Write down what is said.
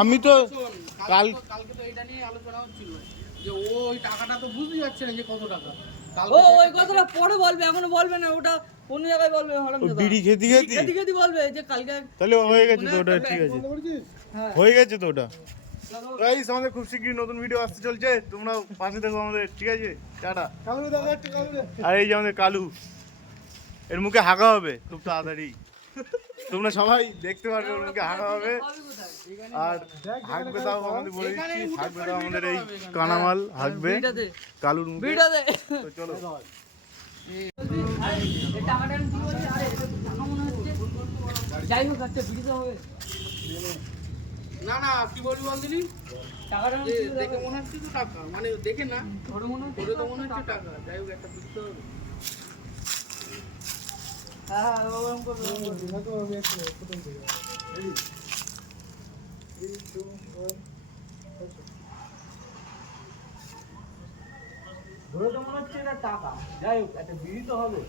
আমি তো কাল কালকে তো এটা নিয়ে আলোচনা হচ্ছিল যে ওই টাকাটা তো বুঝতে যাচ্ছে না যে কত টাকা। ও ওই কথাটা পরে বলবে, এখনো বলবে না, ওটা অন্য জায়গায় বলবে। বিড়ি খেতে খেতে বলবে যে কালকে। তাহলে হয়ে গেছে তো ওটা, ঠিক আছে হ্যাঁ হয়ে গেছে তো ওটা। গাইস আমাদের খুব শীঘ্রই নতুন ভিডিও আসতে চলছে, তোমরা পাশে দেখো আমাদের, ঠিক আছে? টাটা। আর এই যে আমাদের কালু, এর মুখে হাগা হবে খুব তাড়াতাড়ি, তোমরা সবাই দেখতে পারবে ওর মুখে হাগা হবে। আর হাগবে তাও আমাদের বলে দিচ্ছি, হাগবে তাও আমাদের এই কানামাল হাগবে কালুর মুখে। তো চলো যাই হোক একটা বিড়ি হবে না না কি বলবি বলদিনি টাকাটা দেখে মনে হচ্ছে তো টাকা, মানে দেখে না ধরে মনে করে তো মনে হচ্ছে টাকা। যাই হোক একটা বুঝতে হবে। হ্যাঁ ওরকম করবে। ধরে তো মনে হচ্ছে এটা টাকা। যাই হোক একটা বিড়ি তো হবে।